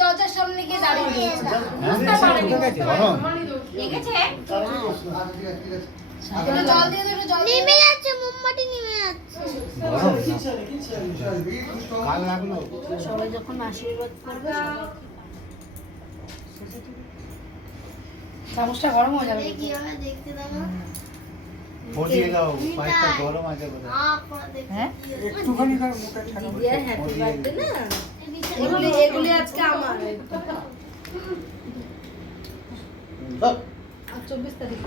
দরজার সামনে গিয়ে দাঁড়িয়ে নেমে যাচ্ছে, মোমবাতি নেমে যাচ্ছে। সবাই যখন আশীর্বাদ করবে চামচটা গরম হয়ে যাবে। কিভাবে দেখতে দাও ফটিয়ে দাও, পাইপটা গরম আছে বোধহয়। হ্যাঁ একটুখানি করে মুখে ঠান্ডা দিদি আর হ্যাপি বার্থডে না, এগুলি আজকে আমার। আর 24 তারিখ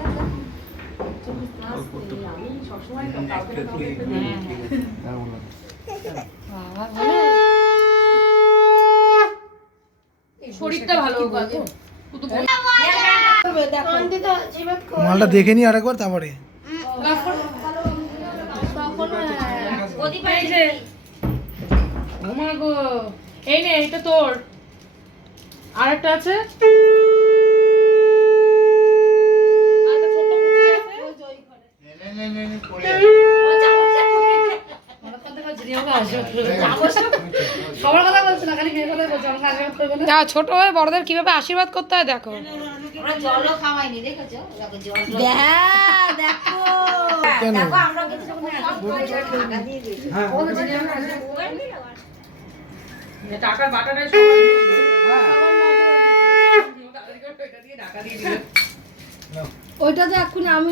আমি সবসময় শরীরটা ভালো মালটা দেখে নি আরেকবার তারপরে এই নে, এটা তোর। আরেকটা আছে, ছোট হয়ে বড়দের কিভাবে আশীর্বাদ করতে হয় দেখো। জলও খাওয়াইনি, দেখেছো? দেখো আমরা টাকার বাটাটাই ওইটাতে এখন আমি